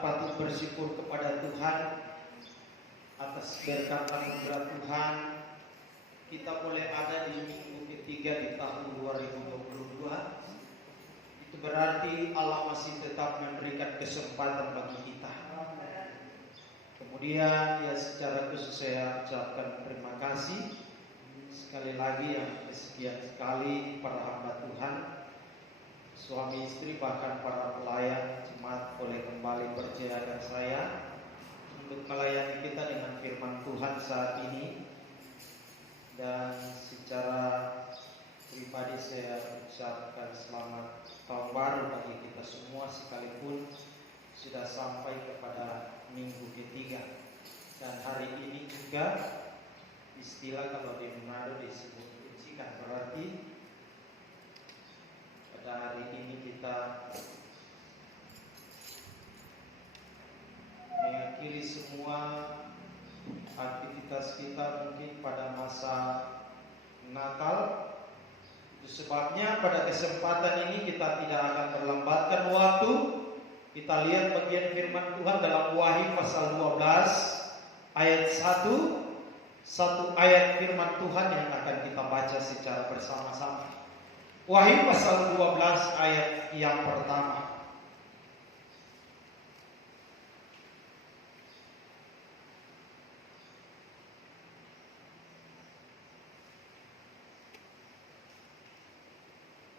Patut bersyukur kepada Tuhan atas berkat anugerah Tuhan. Kita boleh ada di minggu ketiga di tahun 2022. Itu berarti Allah masih tetap memberikan kesempatan bagi kita. Kemudian ya secara khusus saya ucapkan terima kasih sekali lagi yang kesekian sekali para hamba Tuhan, suami istri bahkan para pelayan jemaat boleh kembali percaya dan saya untuk melayani kita dengan firman Tuhan saat ini. Dan secara pribadi saya ucapkan selamat tahun baru bagi kita semua sekalipun sudah sampai kepada minggu ketiga. Dan hari ini juga istilah kalau di Manado disebut kuncikan, berarti pada hari ini kita mengakhiri semua aktivitas kita mungkin pada masa Natal. Itu sebabnya pada kesempatan ini kita tidak akan berlambatkan waktu. Kita lihat bagian firman Tuhan dalam Wahyu pasal 12 ayat 1. Satu ayat firman Tuhan yang akan kita baca secara bersama-sama. Wahyu pasal 12 ayat yang pertama.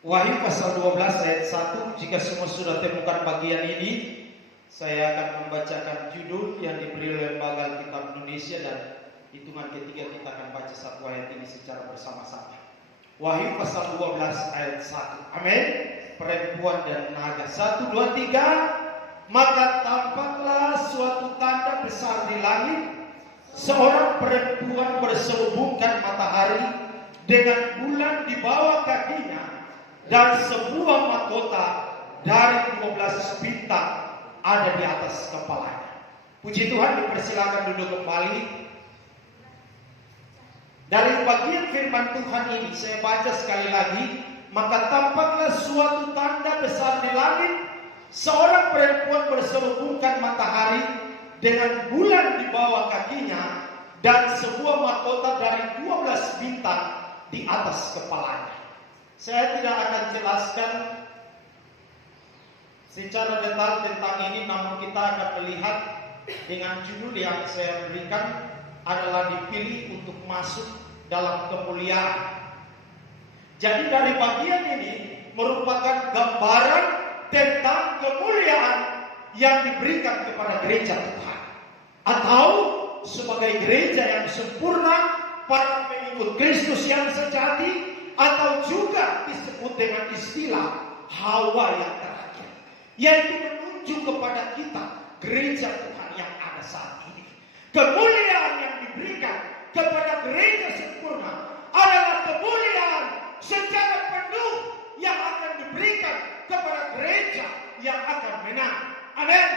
Wahyu pasal 12 ayat 1. Jika semua sudah temukan bagian ini, saya akan membacakan judul yang diberi oleh Lembaga Alkitab Indonesia, dan hitungan ketiga kita akan baca satu ayat ini secara bersama-sama. Wahyu pasal 12 ayat 1. Amin. Perempuan dan naga. 1, 2, 3. Maka tampaklah suatu tanda besar di langit, seorang perempuan berselubungkan matahari dengan bulan di bawah kakinya, dan sebuah mahkota dari 12 bintang ada di atas kepalanya. Puji Tuhan, dipersilakan duduk kembali. Dari bagian firman Tuhan ini saya baca sekali lagi. Maka tampaklah suatu tanda besar di langit, seorang perempuan berselubungkan matahari dengan bulan di bawah kakinya, dan sebuah mahkota dari 12 bintang di atas kepalanya. Saya tidak akan jelaskan secara detail tentang ini, namun kita akan melihat dengan judul yang saya berikan adalah dipilih untuk masuk dalam kemuliaan. Jadi dari bagian ini merupakan gambaran tentang kemuliaan yang diberikan kepada gereja Tuhan, atau sebagai gereja yang sempurna, para pengikut Kristus yang sejati, atau juga disebut dengan istilah Hawa yang terakhir, yaitu menunjuk kepada kita gereja Tuhan yang ada saat ini. Kemuliaan yang diberikan kepada gereja sempurna adalah kemuliaan secara penuh yang akan diberikan kepada gereja yang akan menang. Amin.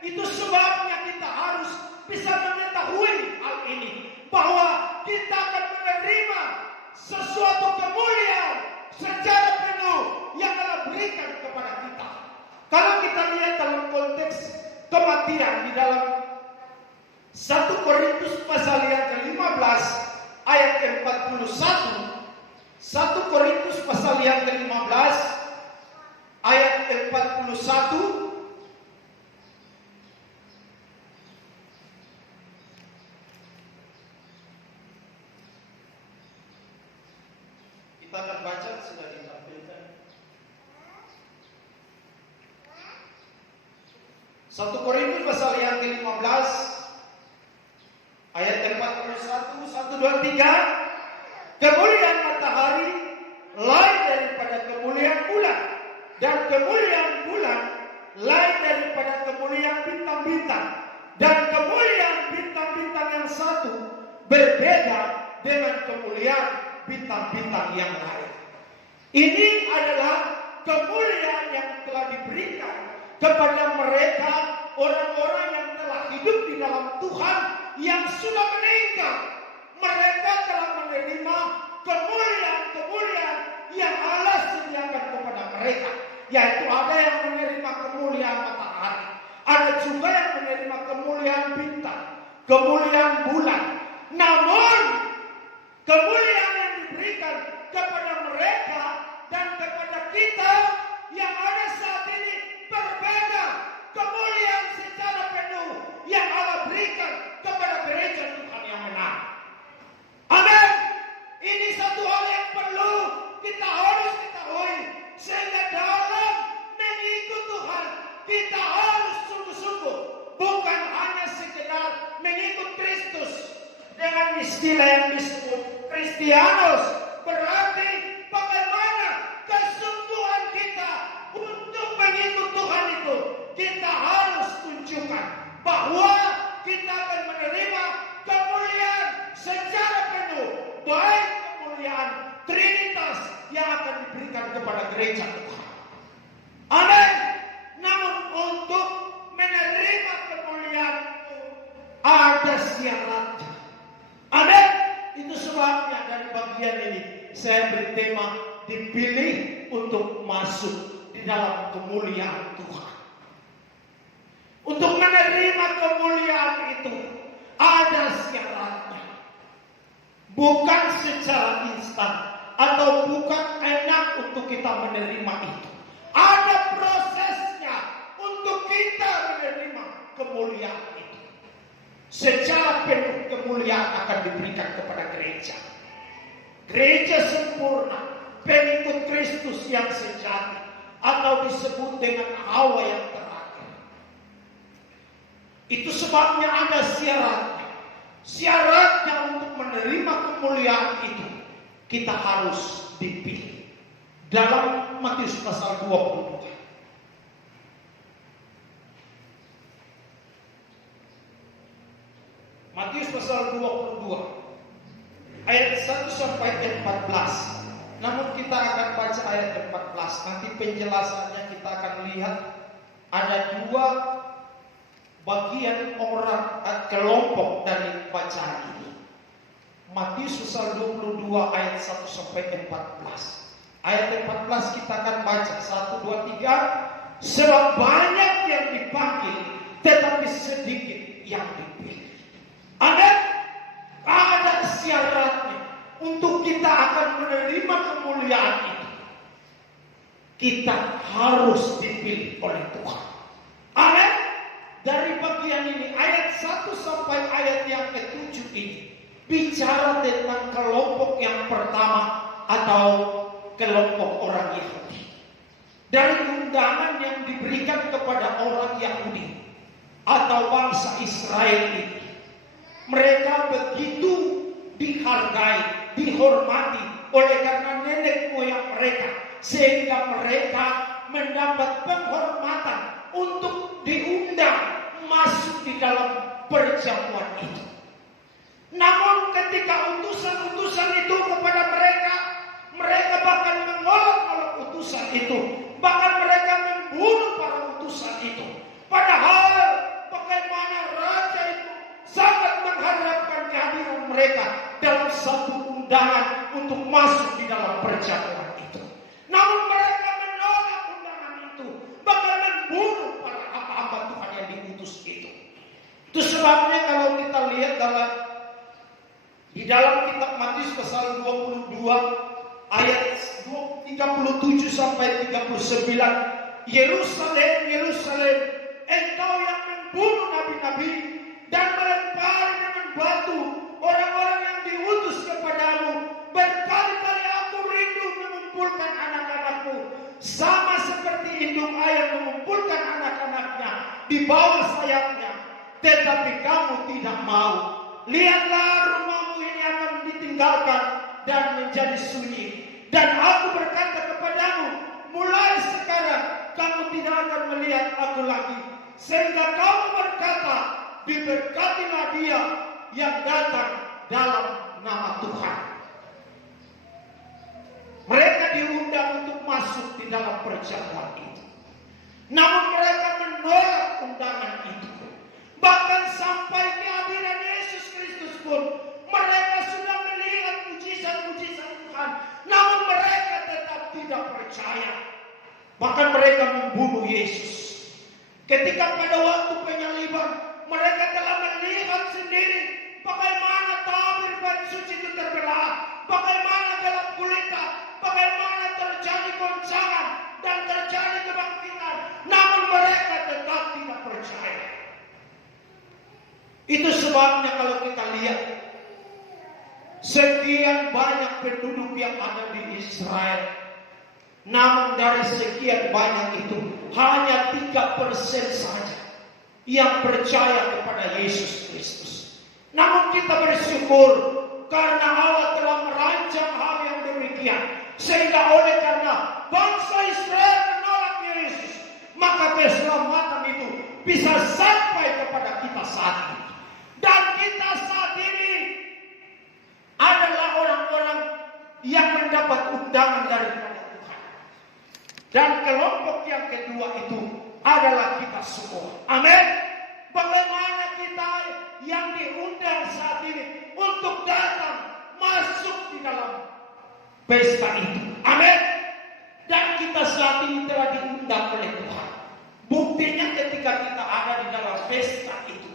Itu sebabnya kita harus bisa mengetahui hal ini, bahwa kita akan menerima sesuatu kemuliaan secara penuh yang Allah berikan kepada kita. Kalau kita lihat dalam konteks kematian di dalam 1 Korintus pasal yang ke-15 ayat ke-41. 1 Korintus pasal yang ke-15 ayat ke-41. Kita akan baca, sudah ditampilkan. 1 Korintus pasal yang ke-15 ayat ke-41. 1, 2, 3. Kemuliaan matahari lain daripada kemuliaan bulan, dan kemuliaan bulan lain daripada kemuliaan bintang-bintang, dan kemuliaan bintang-bintang yang satu berbeda dengan kemuliaan bintang-bintang yang lain. Ini adalah kemuliaan yang telah diberikan kepada mereka, orang-orang yang telah hidup di dalam Tuhan, yang sudah meninggal. Mereka telah menerima kemuliaan-kemuliaan yaitu ada yang menerima kemuliaan matahari, ada juga yang menerima kemuliaan bintang, kemuliaan bulan. Namun kemuliaan yang diberikan kepada mereka dan kepada kita yang ada saat ini berbeda. Kemuliaan secara penuh yang Allah berikan kepada gereja Tuhan yang menang. Amin. Ini satu hal yang perlu kita harus ketahui, sehingga dalam mengikut Tuhan kita harus sungguh-sungguh, bukan hanya sekedar mengikut Kristus dengan istilah yang disebut Kristianos. Berarti bagaimana kesungguhan kita untuk mengikut Tuhan itu, kita harus tunjukkan bahwa kita akan menerima kemuliaan secara penuh, baik kemuliaan Trinitas yang akan diberikan kepada gereja Tuhan. Amin. Namun untuk menerima kemuliaan itu ada syaratnya. Amin. Itu sebabnya dari bagian ini saya beri tema dipilih untuk masuk di dalam kemuliaan Tuhan. Untuk menerima kemuliaan itu ada syaratnya. Bukan secara instan atau bukan enak untuk kita menerima itu. Ada prosesnya untuk kita menerima kemuliaan itu. Secara penuh kemuliaan akan diberikan kepada gereja. Gereja sempurna, pengikut Kristus yang sejati, atau disebut dengan Hawa yang terakhir. Itu sebabnya ada syaratnya. Syaratnya untuk menerima kemuliaan itu, kita harus dipilih. Dalam Matius pasal 22. Matius pasal 22. Ayat 1 sampai 14. Namun kita akan baca ayat 14. Nanti penjelasannya kita akan lihat ada dua bagian orang kelompok dari bacaan ini. Matius pasal 22 ayat 1 sampai 14. Ayat 14 kita akan baca 1, 2, 3. Sebab banyak yang dipanggil, tetapi sedikit yang dipilih. Ada syaratnya untuk kita akan menerima kemuliaan itu. Kita harus dipilih oleh Tuhan. Amin. Dari bagian ini ayat 1 sampai ayat yang ke-7 ini bicara tentang kelompok yang pertama atau kelompok orang Yahudi. Dari undangan yang diberikan kepada orang Yahudi atau bangsa Israel ini, mereka begitu dihargai, dihormati oleh karena nenek moyang mereka, sehingga mereka mendapat penghormatan untuk diundang masuk di dalam perjamuan itu. Namun ketika utusan-utusan itu kepada mereka, mereka bahkan mengolok-olok utusan itu, bahkan mereka membunuh para utusan itu. Padahal bagaimana raja itu sangat mengharapkan kehadiran mereka dalam satu undangan untuk masuk di dalam perjamuan itu. Namun mereka menolak undangan itu, bahkan membunuh para hamba-hamba Tuhan yang diutus itu. Itu sebabnya kalau kita lihat di dalam kitab Matius pasal 22 ayat 37 sampai 39, Yerusalem, Yerusalem, engkau yang membunuh nabi-nabi dan melempari dengan batu orang-orang yang diutus kepadamu. Berkali-kali aku rindu mengumpulkan anak-anakmu, sama seperti induk ayam mengumpulkan anak-anaknya di bawah sayapnya, tetapi kamu tidak mau. Lihatlah, rumahmu ini akan ditinggalkan dan menjadi sunyi. Dan aku berkata kepadamu, mulai sekarang kamu tidak akan melihat aku lagi, sehingga kamu berkata, diberkatilah dia yang datang dalam nama Tuhan. Mereka diundang untuk masuk di dalam perjamuan itu. Namun mereka menolak undangan itu. Bahkan sampai kehadiran Yesus Kristus pun mereka sudah melihat mujizat-mujizat Tuhan, namun mereka tetap tidak percaya. Bahkan mereka membunuh Yesus. Ketika pada waktu penyaliban, mereka telah melihat sendiri bagaimana tabir ban suci itu terbelah, bagaimana gelap gulita, bagaimana terjadi goncangan dan terjadi kebangkitan. Namun mereka tetap tidak percaya. Itu sebabnya kalau kita lihat sekian banyak penduduk yang ada di Israel, namun dari sekian banyak itu hanya 3% saja yang percaya kepada Yesus Kristus. Namun kita bersyukur karena Allah telah merancang hal yang demikian, sehingga oleh karena bangsa Israel menolak Yesus, maka keselamatan itu bisa sampai kepada kita saat ini. Dan kita saat ini adalah orang-orang yang mendapat undangan daripada Tuhan. Dan kelompok yang kedua itu adalah kita semua. Amin. Bagaimana kita yang diundang saat ini untuk datang masuk di dalam pesta itu. Amin. Dan kita saat ini telah diundang oleh Tuhan. Buktinya ketika kita ada di dalam pesta itu,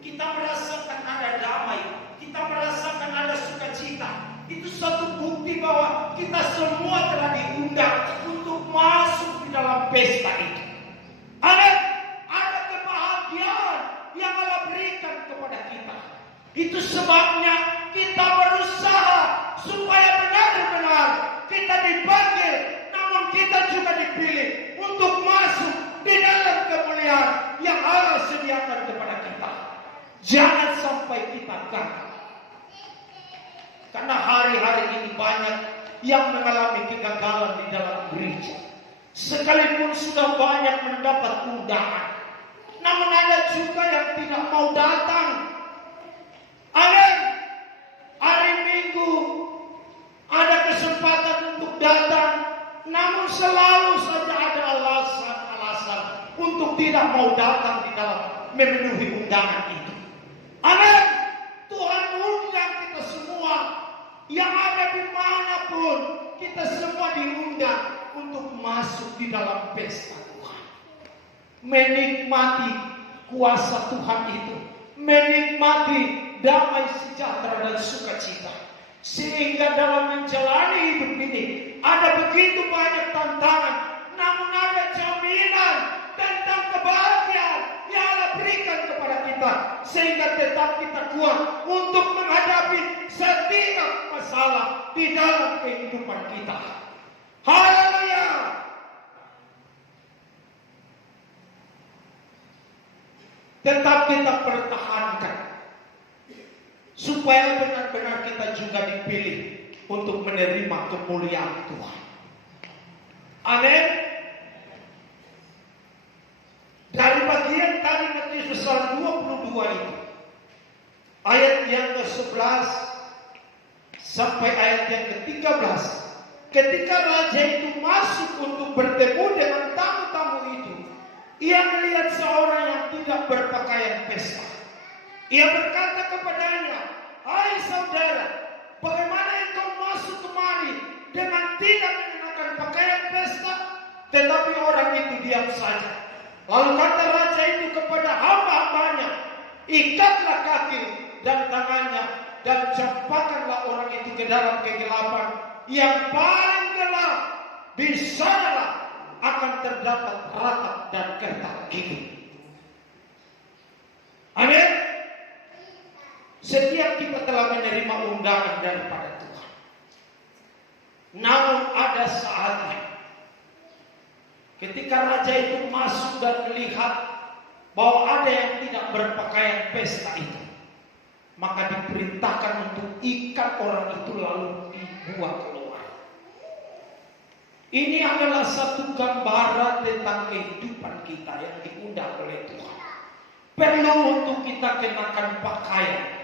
kita merasakan ada damai, kita merasakan ada sukacita. Itu satu bukti bahwa kita semua telah diundang untuk masuk di dalam pesta itu. Amin. Ada kebahagiaan yang Allah berikan kepada kita. Itu sebabnya kita berusaha supaya benar-benar kita dipanggil, namun kita juga dipilih untuk masuk di dalam kemuliaan yang Allah sediakan kepada kita. Jangan sampai kita gagal. Karena hari-hari ini banyak yang mengalami kegagalan di dalam gereja. Sekalipun sudah banyak mendapat undangan, namun ada juga yang tidak mau datang. Amin. Hari Minggu ada kesempatan untuk datang, namun selalu saja ada alasan untuk tidak mau datang di dalam memenuhi undangan itu. Amin. Tuhan undang kita semua yang ada dimanapun, kita semua diundang untuk masuk di dalam pesta Tuhan, menikmati kuasa Tuhan itu, menikmati damai sejahtera dan sukacita. Sehingga dalam menjalani hidup ini ada begitu banyak tantangan, namun ada jaminan tentang kebahagiaan yang Allah berikan kepada kita, sehingga tetap kita kuat untuk menghadapi setiap masalah di dalam kehidupan kita. Haleluya. Tetap kita pertahankan supaya benar-benar kita juga dipilih untuk menerima kemuliaan Tuhan. Amin. Dari bagian tadi Matius pasal 22 itu, ayat yang ke-11 sampai ayat yang ke-13, ketika raja itu masuk untuk bertemu dengan tamu-tamu itu, ia melihat seorang yang tidak berpakaian pesta. Ia berkata kepadanya, "Hai saudara, bagaimana engkau masuk kemari dengan tidak mengenakan pakaian pesta?" Tetapi orang itu diam saja. Lalu kata raja itu kepada hamba-hambanya, "Ikatlah kaki dan tangannya dan campakkanlah orang itu ke dalam kegelapan yang paling gelap. Di sanalah akan terdapat ratap dan kertak hidup." Amin. Setiap kita telah menerima undangan daripada Tuhan, namun ada saatnya ketika raja itu masuk dan melihat bahwa ada yang tidak berpakaian pesta itu, maka diperintahkan untuk ikat orang itu lalu dibuang keluar. Ini adalah satu gambaran tentang kehidupan kita yang diundang oleh Tuhan. Perlu untuk kita kenakan pakaian.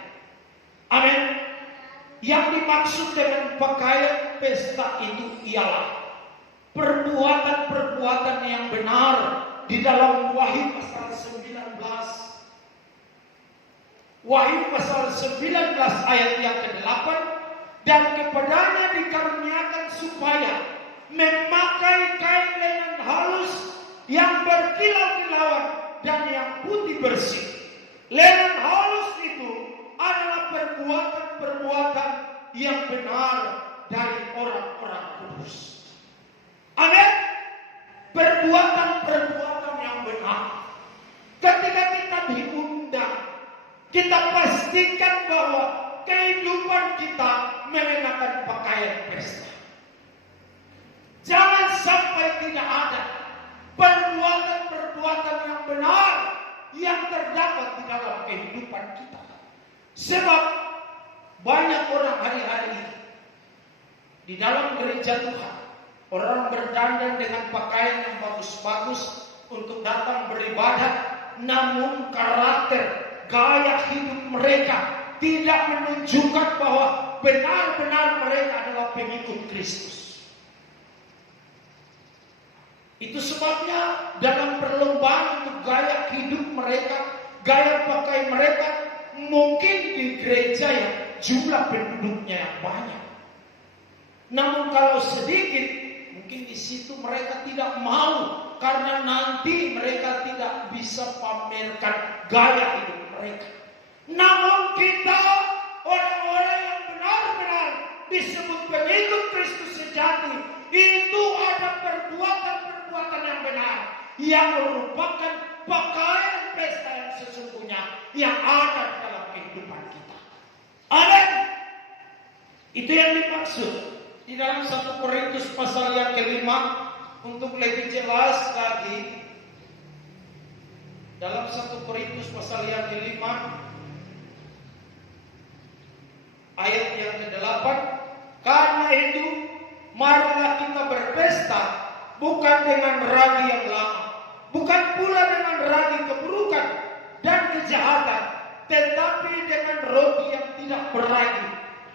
Amin. Yang dimaksud dengan pakaian pesta itu ialah perbuatan-perbuatan yang benar di dalam Wahyu pasal 19. Wahyu pasal 19 ayat yang ke-8, dan kepadanya dikaruniakan supaya memakai kain lenan halus berkilau-kilauan dan yang putih bersih. Lenan halus itu adalah perbuatan-perbuatan yang benar dari orang-orang kudus. Amin. Perbuatan-perbuatan yang benar. Ketika kita diundang, kita pastikan bahwa kehidupan kita mengenakan pakaian pesta. Jangan sampai tidak ada perbuatan-perbuatan yang benar yang terdapat di dalam kehidupan kita. Sebab banyak orang hari-hari ini di dalam gereja Tuhan, orang berdandan dengan pakaian yang bagus-bagus untuk datang beribadah, namun karakter, gaya hidup mereka tidak menunjukkan bahwa benar-benar mereka adalah pengikut Kristus. Itu sebabnya dalam perlombaan untuk gaya hidup mereka, gaya pakai mereka, mungkin di gereja yang jumlah penduduknya yang banyak. Namun kalau sedikit, mungkin di situ mereka tidak mau, karena nanti mereka tidak bisa pamerkan gaya hidup mereka. Namun kita, orang-orang yang benar-benar disebut pengikut Kristus sejati, itu ada perbuatan-perbuatan yang benar, yang merupakan pakaian pesta yang sesungguhnya yang ada dalam kehidupan kita. Amin. Itu yang dimaksud di dalam 1 Korintus pasal yang kelima. Untuk lebih jelas lagi, dalam 1 Korintus pasal yang kelima ayat yang ke-8, karena itu marilah kita berpesta bukan dengan ragi yang lama, bukan pula dengan ragi keburukan dan kejahatan, tetapi dengan roti yang tidak beragi,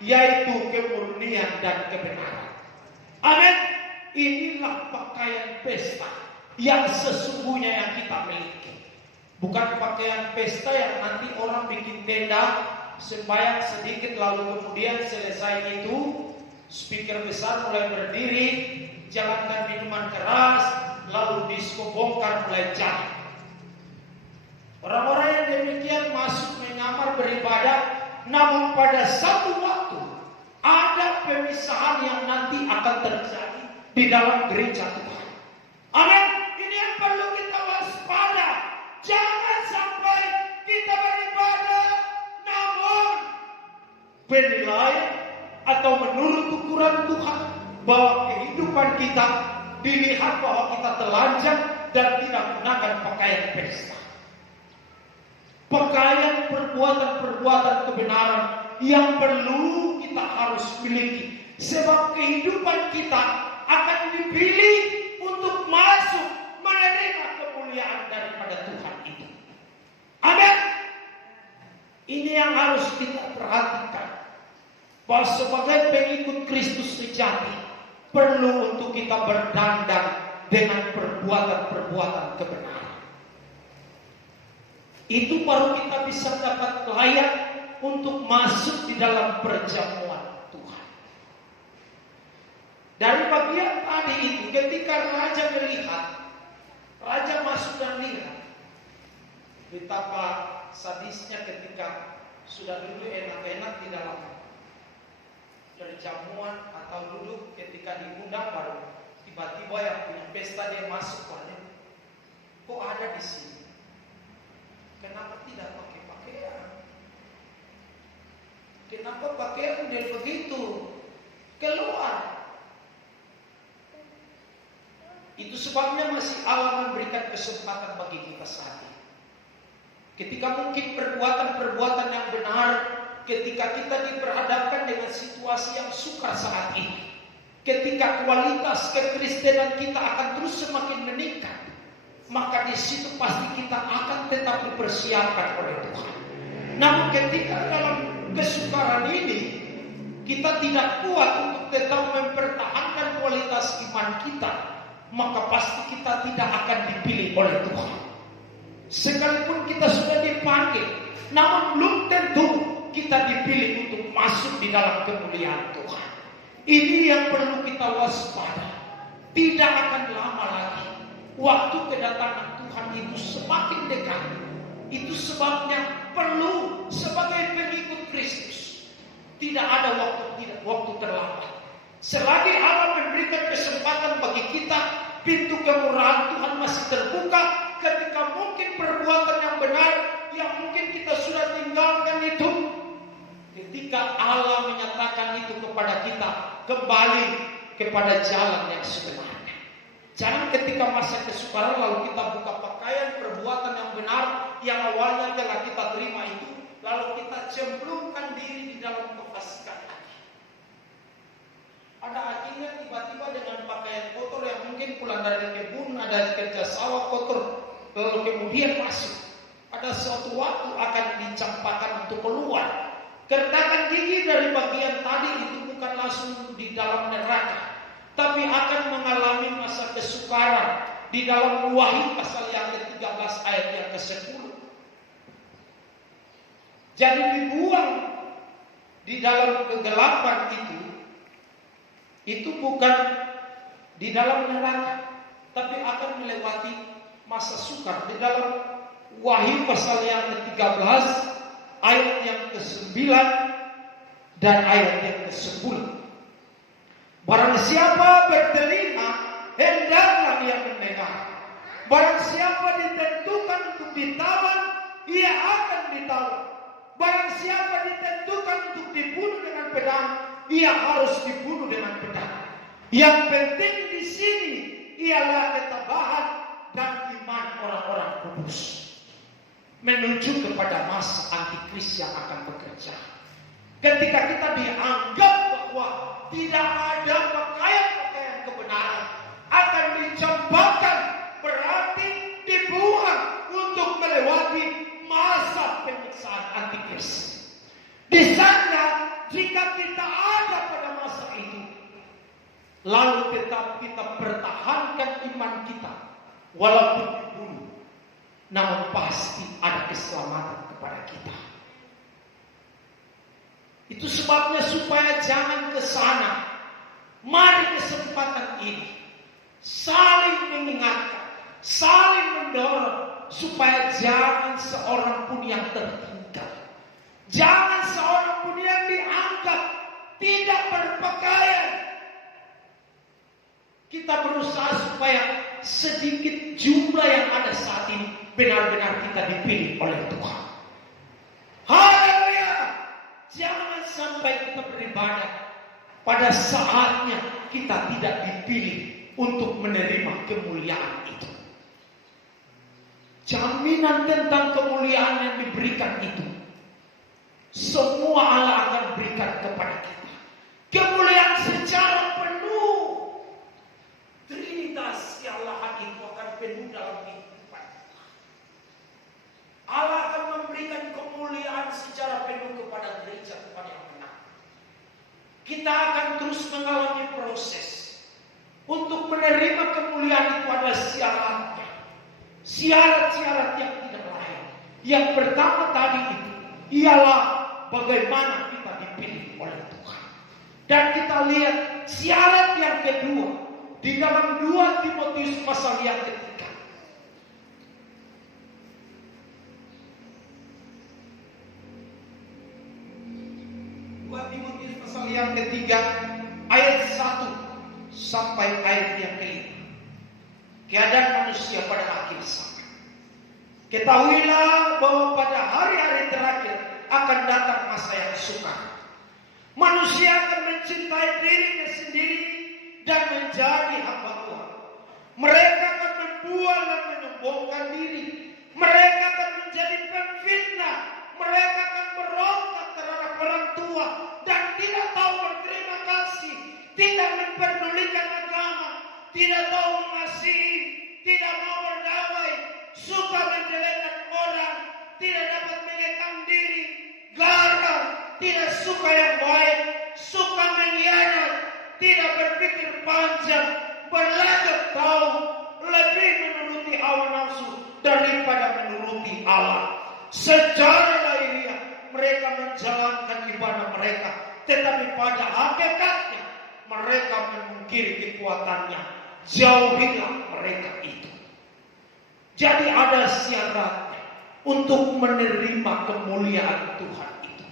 yaitu kemurnian dan kebenaran. Amin. Inilah pakaian pesta yang sesungguhnya yang kita miliki. Bukan pakaian pesta yang nanti orang bikin tenda, sembahyang sedikit lalu kemudian selesai itu speaker besar mulai berdiri, jalankan minuman keras, lalu disko bongkar mulai jalan. Orang-orang yang demikian masuk menyamar beribadah, namun pada satu waktu ada pemisahan yang nanti akan terjadi di dalam gereja Tuhan. Amin. Ini yang perlu kita waspada. Jangan sampai kita beribadah, namun penilaian atau menurut ukuran Tuhan bahwa kehidupan kita dilihat bahwa kita telanjang dan tidak menggunakan pakaian pesta. Pakaian perbuatan-perbuatan kebenaran yang perlu kita harus miliki. Sebab kehidupan kita akan dipilih untuk masuk menerima kemuliaan daripada Tuhan itu. Amin. Ini yang harus kita perhatikan. Bahwa sebagai pengikut Kristus sejati, perlu untuk kita berdandan dengan perbuatan-perbuatan kebenaran. Itu baru kita bisa dapat layak untuk masuk di dalam perjamuan Tuhan. Dari bagian tadi itu, ketika raja melihat, raja masuk dan lihat betapa sadisnya ketika sudah duduk enak-enak di dalam perjamuan atau duduk ketika diundang, baru tiba-tiba yang punya pesta dia masuk. Kok ada di sini? Kenapa tidak pakai pakaian? Kenapa pakaian dia begitu? Keluar. Itu sebabnya masih Allah memberikan kesempatan bagi kita saat ini. Ketika mungkin perbuatan-perbuatan yang benar, ketika kita diperhadapkan dengan situasi yang sukar saat ini, ketika kualitas kekristenan kita akan terus semakin meningkat, maka di situ pasti kita akan tetap dipersiapkan oleh Tuhan. Namun ketika dalam kesukaran ini kita tidak kuat untuk tetap mempertahankan kualitas iman kita, maka pasti kita tidak akan dipilih oleh Tuhan. Sekalipun kita sudah dipanggil, namun belum tentu kita dipilih untuk masuk di dalam kemuliaan Tuhan. Ini yang perlu kita waspada. Tidak akan lama lagi waktu kedatangan Tuhan. Tuhan itu semakin dekat. Itu sebabnya perlu sebagai pengikut Kristus tidak ada waktu terlambat. Selagi Allah memberikan kesempatan bagi kita, pintu kemurahan Tuhan masih terbuka. Ketika mungkin perbuatan yang benar yang mungkin kita sudah tinggalkan itu, ketika Allah menyatakan itu kepada kita, kembali kepada jalan yang sebenarnya. Jangan ketika masa kesukaran lalu kita buka pakaian perbuatan yang benar yang awalnya telah kita terima itu, lalu kita cemplungkan diri di dalam kefasikan hati. Ada akhirnya tiba-tiba dengan pakaian kotor yang mungkin pulang dari kebun, ada kerja sawah kotor, lalu kemudian masuk. Ada suatu waktu akan dicampakkan untuk keluar. Kertakan gigi dari bagian tadi itu bukan langsung di dalam neraka, tapi akan mengalami masa kesukaran di dalam Wahyu pasal yang ke-13 ayat yang ke-10. Jadi dibuang di dalam kegelapan itu bukan di dalam neraka, tapi akan melewati masa sukar. Di dalam Wahyu pasal yang ke-13 ayat yang ke-9 dan ayat yang ke-10. Barang siapa bertelinga, hendaklah ia mendengar. Barang siapa ditentukan untuk ditawan, ia akan ditawan. Barang siapa ditentukan untuk dibunuh dengan pedang, ia harus dibunuh dengan pedang. Yang penting di sini ialah ketabahan dan iman orang-orang kudus menuju kepada masa antikris yang akan bekerja. Ketika kita dianggap bahwa tidak ada pakaian-pakaian kebenaran akan dicampakkan, berarti dibuang untuk melewati masa penyiksaan antikris. Di sana jika kita ada pada masa itu, lalu tetap kita pertahankan iman kita walaupun dibunuh, namun pasti ada keselamatan kepada kita. Itu sebabnya supaya jangan ke sana, mari kesempatan ini saling mengingatkan, saling mendorong supaya jangan seorang pun yang tertinggal, jangan seorang pun yang dianggap tidak berpakaian. Kita berusaha supaya sedikit jumlah yang ada saat ini benar-benar kita dipilih oleh Tuhan. Haleluya! Jangan sampai kita beribadah pada saatnya kita tidak dipilih untuk menerima kemuliaan itu. Jaminan tentang kemuliaan yang diberikan itu, semua Allah akan berikan kepada kita. Kemuliaan secara penuh. Trinitas kealahan itu akan penuh dalam kehidupan kita. Allah akan memberikan kemuliaan secara penuh kepada gereja, kepada yang benar. Kita akan terus mengalami proses untuk menerima kemuliaan itu. Ada syaratnya, syarat-syarat yang tidak lain. Yang pertama tadi itu ialah bagaimana kita dipilih oleh Tuhan. Dan kita lihat syarat yang kedua di dalam 2 Timotius pasal yang ketiga. 2 Timotius pasal yang ketiga ayat 1 sampai ayat yang ke-5. Keadaan manusia pada akhir zaman. Ketahuilah bahwa pada hari-hari terakhir akan datang masa yang sukar. Manusia akan mencintai dirinya sendiri dan menjadi hamba Tuhan. Mereka akan membual dan menyombongkan diri. Mereka akan menjadi pemfitnah. Mereka akan berontak terhadap orang tua dan tidak tahu berterima kasih, tidak memperdulikan agama, tidak tahu mengasihi, tidak mau berdamai, suka menjelekkan orang, tidak dapat mengekang diri, garang, tidak suka yang baik, suka mengkhianat, tidak berpikir panjang, berlagak tahu, lebih menuruti hawa nafsu daripada menuruti Allah. Secara lahiriah mereka menjalankan ibadah mereka, tetapi pada hakikatnya mereka memungkiri kekuatannya. Jauhilah mereka itu. Jadi ada syaratnya untuk menerima kemuliaan Tuhan itu.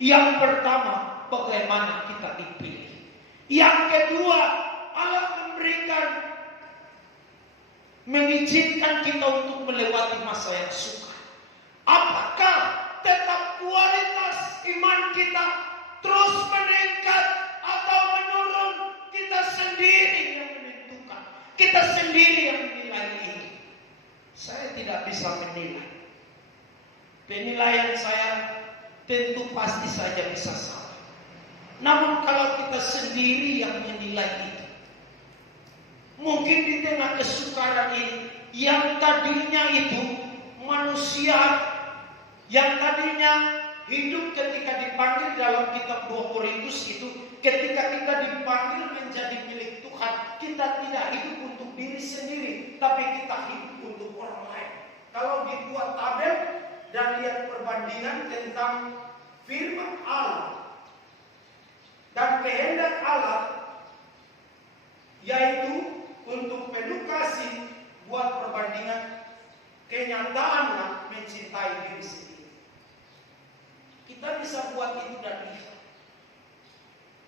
Yang pertama, bagaimana kita dipilih. Yang kedua, Allah mengizinkan kita untuk melewati masa yang sukar. Apakah tetap kualitas iman kita terus meningkat atau menurun? Kita sendiri yang menentukan. Kita sendiri yang menilai itu. Saya tidak bisa menilai. Penilaian saya tentu pasti saja bisa salah. Namun kalau kita sendiri yang menilai itu, mungkin di tengah kesukaran ini, yang tadinya itu manusia, yang tadinya hidup ketika dipanggil dalam kitab 2 Korintus itu, ketika kita dipanggil menjadi milik Tuhan, kita tidak hidup untuk diri sendiri, tapi kita hidup untuk orang lain. Kalau dibuat tabel dan lihat perbandingan tentang firman Allah dan kehendak Allah, yaitu untuk edukasi, buat perbandingan, kenyataanlah mencintai diri sendiri. Kita bisa buat itu dan lihat.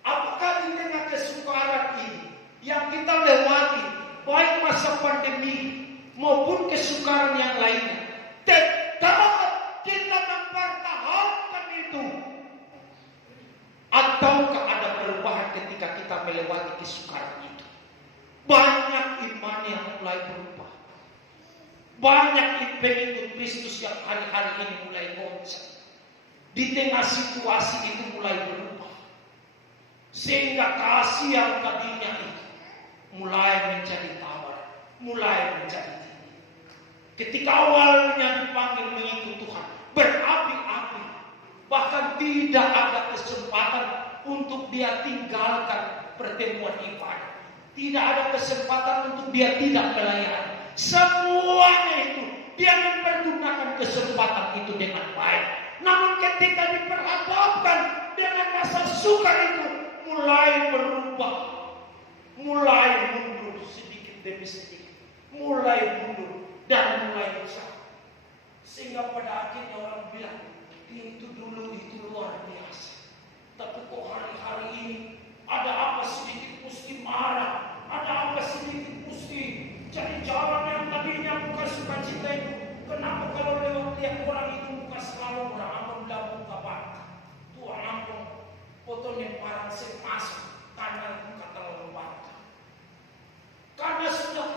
Apakah di tengah kesukaran ini yang kita lewati, baik masa pandemi maupun kesukaran yang lainnya, tetap kita mempertahankan itu? Ataukah ada perubahan ketika kita melewati kesukaran itu? Banyak iman yang mulai berubah. Banyak pengikut Kristus yang hari-hari ini mulai goncang. Di tengah situasi itu mulai berubah. Sehingga kasih yang tadinya itu mulai menjadi tawar, mulai menjadi tinggi. Ketika awalnya dipanggil mengikut Tuhan, berapi-api, bahkan tidak ada kesempatan untuk dia tinggalkan pertemuan ibadah. Tidak ada kesempatan untuk dia tidak melayani. Semuanya itu dia mempergunakan kesempatan itu dengan baik. Namun ketika diperhadapkan dengan masa sukar itu, mulai berubah, mulai mundur sedikit demi sedikit, mulai mundur dan mulai besar. Sehingga pada akhirnya orang bilang, itu dulu itu luar biasa, tapi kok hari-hari ini ada apa sedikit mesti marah, ada apa sedikit mesti jadi jalan yang tadinya bukan sukacita itu. Kenapa kalau lewat lihat orang itu bukan selalu berampun dan buka bangka? Tuhan ampun, fotonya parang sepasang karena bukan terlalu bangka. Karena sudah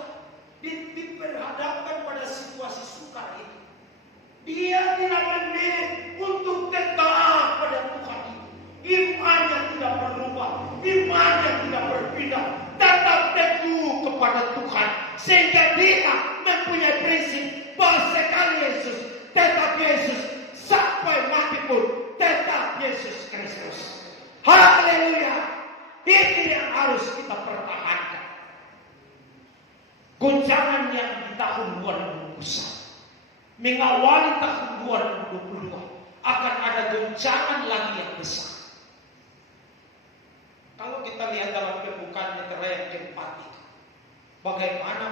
diperhadapkan pada situasi sukar itu, dia tidak memilih untuk tetap pada Tuhan itu. Imannya tidak berubah, imannya tidak berpindah, tetap teguh kepada Tuhan. Sehingga dia mempunyai prinsip bahwa sekali Yesus, tetap Yesus, sampai mati pun tetap Yesus Kristus. Haleluya! Ini yang harus kita pertahankan. Goncangan yang di tahun 2021 mengawali tahun 2022 akan ada goncangan lagi yang besar. Kalau kita lihat dalam pembukaan negara yang keempat itu, bagaimana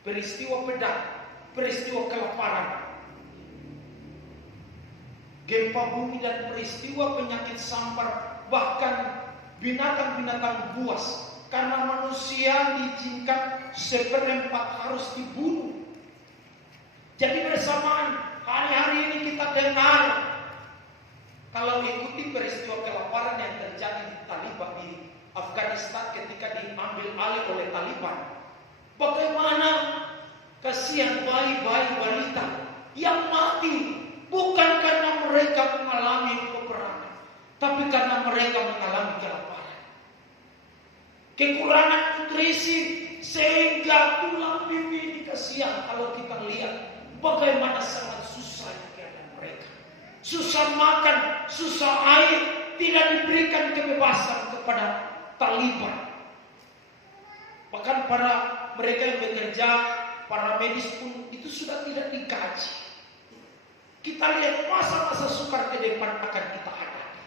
peristiwa pedang, peristiwa kelaparan, gempa bumi dan peristiwa penyakit sampar, bahkan binatang-binatang buas, karena manusia diizinkan seperempat harus dibunuh. Jadi bersamaan hari-hari ini kita dengar, kalau ikuti peristiwa kelaparan yang terjadi di Taliban di Afghanistan ketika diambil alih oleh Taliban, bagaimana kasihan bayi-bayi balita yang mati bukan karena mereka mengalami peperangan, tapi karena mereka mengalami kelaparan, kekurangan nutrisi, sehingga tulang pipi dikasihan. Kalau kita lihat bagaimana sangat susah keadaan mereka, susah makan, susah air, tidak diberikan kebebasan kepada Taliban. Bahkan para mereka yang bekerja, para medis pun itu sudah tidak digaji. Kita lihat masa-masa sukar ke depan akan kita hadapi.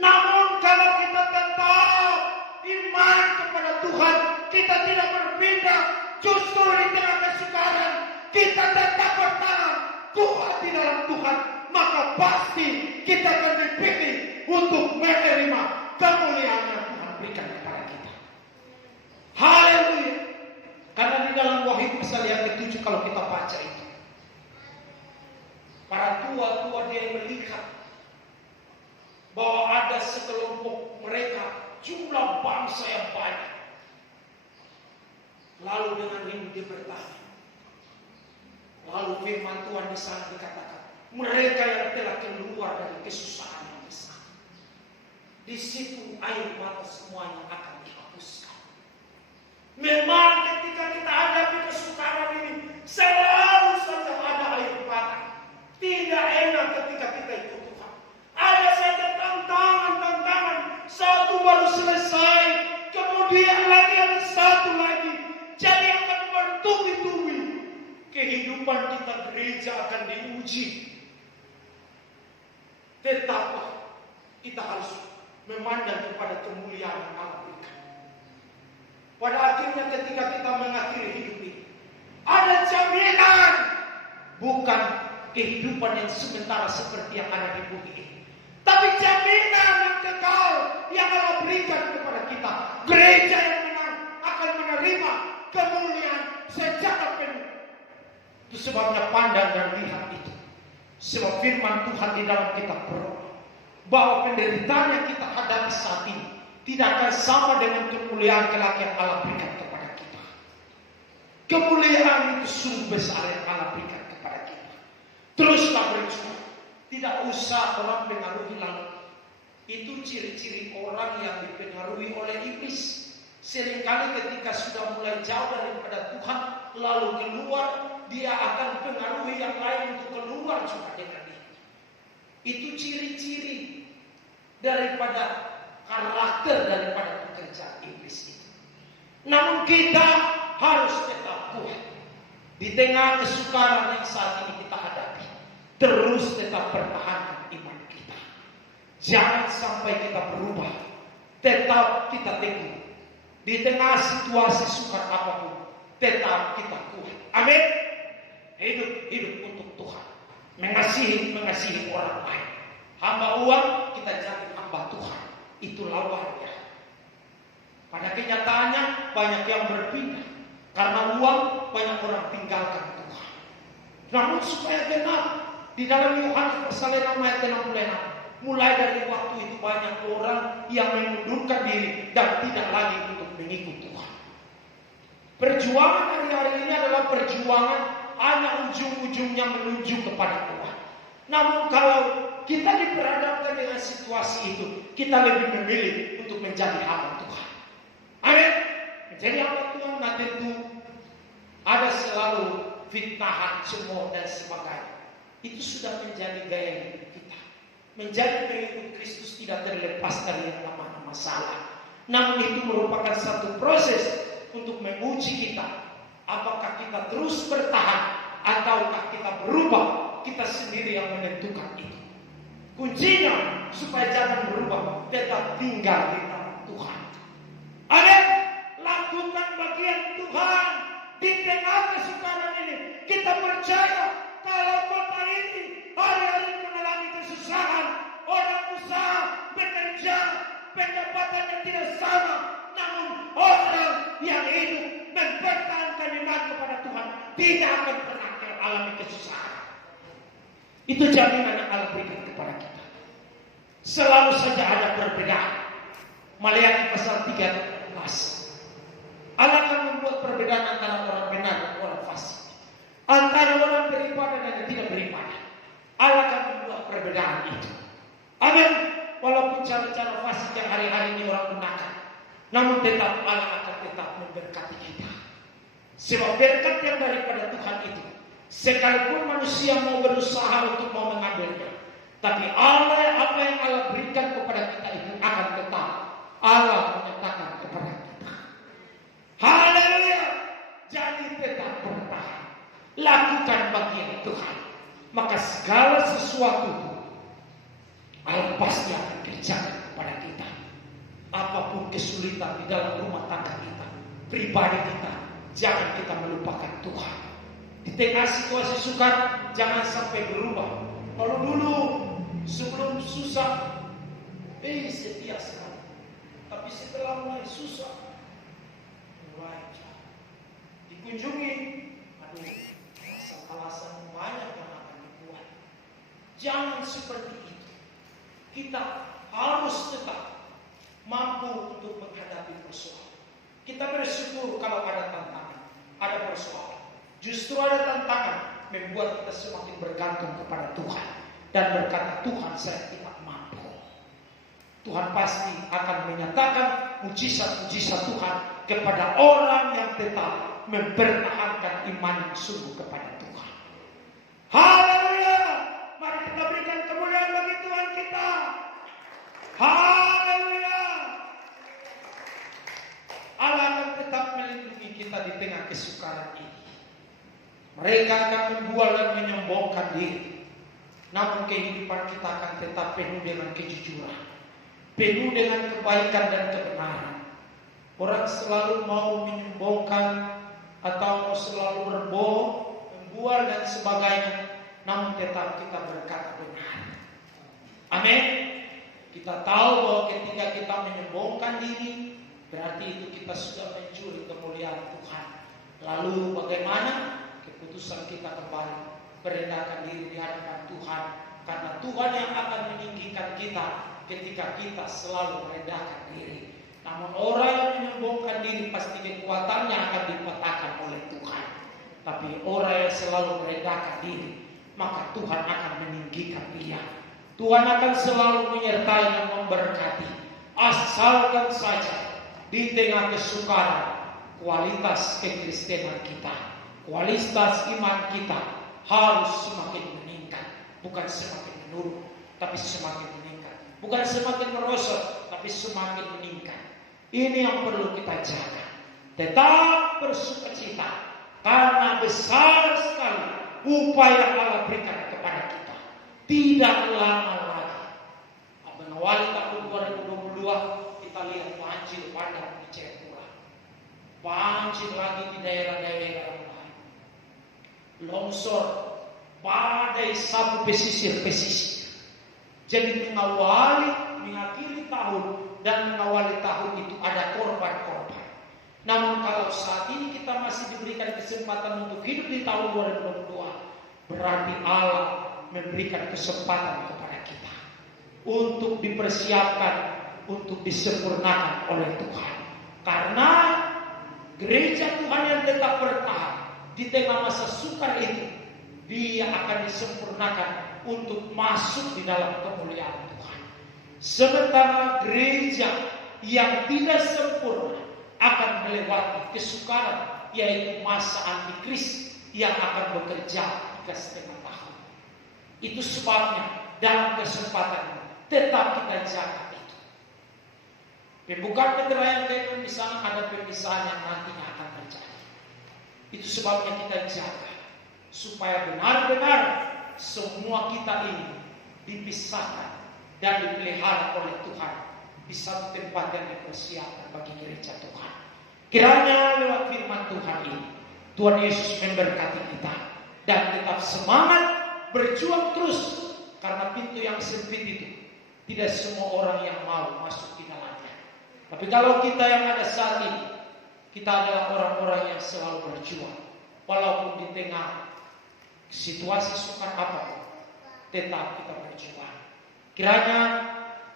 Namun kalau kita tetap iman kepada Tuhan, kita tidak berpindah justru di tengah kesukaran kita tetap bertahan kuat di dalam Tuhan, maka pasti kita akan dipilih untuk menerima kemuliaan yang Tuhan berikan kepada kita. Haleluya. Karena di dalam Wahyu pasal yang ke-7 kalau kita baca itu, para tua-tua dia melihat bahwa ada sekelompok mereka, jumlah bangsa yang banyak. Lalu dengan ini dia bertanya. Lalu firman Tuhan di sana dikatakan, mereka yang telah keluar dari kesusahan yang besar, di situ air mata semuanya akan dihapuskan. Memang ketika kita hadapi kesukaran ini, selalu saja ada air mata. Tidak enak ketika kita ikut Tuhan. Ada saja tantangan, satu baru selesai, kemudian lagi ada satu lagi. Jadi akan bertubi-tubi. Kehidupan kita gereja akan diuji. Tetaplah kita harus memandang kepada kemuliaan yang Allah berikan. Pada akhirnya ketika kita mengakhiri hidup ini, ada jaminan, bukan kehidupan yang sementara seperti yang ada di bumi ini, tapi jaminan yang kekal yang Allah berikan kepada kita. Gereja yang menang akan menerima kemuliaan secara penuh. Itu sebabnya pandang dan lihat itu. Sebab firman Tuhan di dalam kitab Roma, bahwa penderitaan yang kita hadapi saat ini tidak akan sama dengan kemuliaan kelak yang Allah berikan kepada kita. Kemuliaan itu sungguh besar yang Allah berikan kepada kita. Teruslah berjuang. Tidak usah orang pengaruhi lalu. Itu ciri-ciri orang yang dipengaruhi oleh iblis. Seringkali ketika sudah mulai jauh daripada Tuhan, lalu keluar, dia akan pengaruhi yang lain untuk keluar juga dengan dia. Itu ciri-ciri daripada karakter daripada pekerjaan iblis itu. Namun kita harus tetap kuat di tengah kesukaran yang saat ini kita hadapi. Terus tetap pertahankan iman kita. Jangan sampai kita berubah. Tetap kita teguh. Di tengah situasi sukar apapun, tetap kita kuat. Amin. Hidup untuk Tuhan. Mengasihi orang lain. Hamba uang, kita jadi hamba Tuhan. Itu lawannya. Pada kenyataannya banyak yang berpindah. Karena uang, banyak orang tinggalkan Tuhan. Namun supaya benar, di dalam Yohanes pasal 6 ayat 66, mulai dari waktu itu banyak orang yang mengundurkan diri dan tidak lagi untuk mengikut Tuhan. Perjuangan hari-hari ini adalah perjuangan hanya ujung-ujungnya menuju kepada Tuhan. Namun kalau kita diperhadapkan dengan situasi itu, kita lebih memilih untuk menjadi hamba Tuhan. Amin. Menjadi hamba Tuhan, nah tentu ada selalu fitnahan, cemooh dan sebagainya. Itu sudah menjadi gaya hidup kita. Menjadi pengikut Kristus tidak terlepas dari yang namanya masalah. Namun itu merupakan satu proses untuk menguji kita. Apakah kita terus bertahan ataukah kita berubah? Kita sendiri yang menentukan itu. Kuncinya supaya jangan berubah, tetap tinggal di dalam Tuhan. Amin. Lakukan bagian Tuhan di tengah kesukaran ini. Kita percaya kalau kota ini hari-hari mengalami kesusahan, orang usaha bekerja, pendapatannya tidak sama, namun orang yang hidup mempertahankan iman kepada Tuhan tidak akan pernah mengalami kesusahan. Itu jaminan yang Allah berikan kepada kita. Selalu saja ada perbedaan. Maleakhi pasal 3 Allah akan membuat perbedaan antara orang benar dan orang fasik, antara orang beribadah dan yang tidak beribadah. Allah akan membuat perbedaan itu. Amin. Walaupun cara-cara fasik yang hari-hari ini orang gunakan, namun tetap Allah akan tetap memberkati kita. Sebab berkat yang daripada Tuhan itu, sekalipun manusia mau berusaha untuk mau mengambilnya, tapi Allah, apa yang Allah berikan kepada kita itu akan tetap Allah menyatakan kepada kita. Haleluya. Jadi tetap bertahan, lakukan bagian Tuhan, maka segala sesuatu itu Allah pasti akan kerjakan kepada kita. Apapun kesulitan di dalam rumah tangga kita, pribadi kita, jangan kita melupakan Tuhan. Di tengah situasi sukar, jangan sampai berubah. Kalau dulu sebelum susah, setia sekali. Tapi setelah mulai susah, mulai dikunjungi, alasan banyak yang akan dibuat. Jangan seperti itu. Kita harus tetap mampu untuk menghadapi persoalan. Kita bersyukur kalau ada tantangan, ada persoalan. Justru ada tantangan membuat kita semakin bergantung kepada Tuhan dan berkata, Tuhan, saya tidak mampu. Tuhan pasti akan menyatakan mujizat-mujizat Tuhan kepada orang yang tetap mempertahankan iman yang sungguh kepada Tuhan. Haleluya! Mari kita berikan kemuliaan bagi Tuhan kita. Haleluya! Allah akan tetap melindungi kita di tengah kesukaran ini. Mereka akan membual dan menyombongkan diri, namun kehidupan kita akan tetap penuh dengan kejujuran, penuh dengan kebaikan dan kebenaran. Orang selalu mau menyombongkan atau mau selalu berbohong, membual dan sebagainya, namun tetap kita berkata benar. Amin. Kita tahu bahwa ketika kita menyombongkan diri, berarti itu kita sudah mencuri kemuliaan Tuhan. Lalu bagaimana? Keputusan kita kembali merendahkan diri di hadapan Tuhan, karena Tuhan yang akan meninggikan kita ketika kita selalu merendahkan diri. Namun orang yang menyombongkan diri pasti kekuatannya akan dipatahkan oleh Tuhan. Tapi orang yang selalu merendahkan diri, maka Tuhan akan meninggikan dia. Tuhan akan selalu menyertai dan memberkati. Asalkan saja di tengah kesukaran, kualitas kekristenan kita, kualitas iman kita harus semakin meningkat, bukan semakin menurun, tapi semakin meningkat. Bukan semakin merosot, tapi semakin meningkat. Ini yang perlu kita jaga. Tetap bersukacita, karena besar sekali upaya Allah berikan kepada kita. Tidak lama lagi, awal tahun 2022 kita lihat banjir bandang di Jayapura, banjir lagi di daerah-daerah lain, longsor, badai sapu pesisir. Jadi mengakhiri tahun dan mengawali tahun itu ada korban-korban. Namun kalau saat ini kita masih diberikan kesempatan untuk hidup di tahun 2022, berarti Allah memberikan kesempatan kepada kita untuk dipersiapkan, untuk disempurnakan oleh Tuhan. Karena gereja Tuhan yang tetap bertahan di tengah masa sukar itu, dia akan disempurnakan untuk masuk di dalam kemuliaan Tuhan. Sementara gereja yang tidak sempurna akan melewati kesukaran, yaitu masa antikris yang akan bekerja 3,5 tahun. Itu sebabnya dalam kesempatan ini tetap kita jaga itu. Pembukaan bendera yang ke-6 di sana ada pemisahan yang nantinya akan terjadi. Itu sebabnya kita jaga supaya benar-benar semua kita ini dipisahkan dan dipelihara oleh Tuhan di satu tempat yang dipersiapkan bagi gereja Tuhan. Kiranya lewat firman Tuhan ini, Tuhan Yesus memberkati kita dan tetap semangat berjuang terus, karena pintu yang sempit itu tidak semua orang yang mau masuk di dalamnya. Tapi kalau kita yang ada saat ini, kita adalah orang-orang yang selalu berjuang, walaupun di tengah situasi sukar apapun, tetap kita berjuang. Kiranya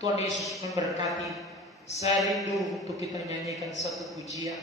Tuhan Yesus memberkati. Saya rindu untuk kita nyanyikan satu pujian.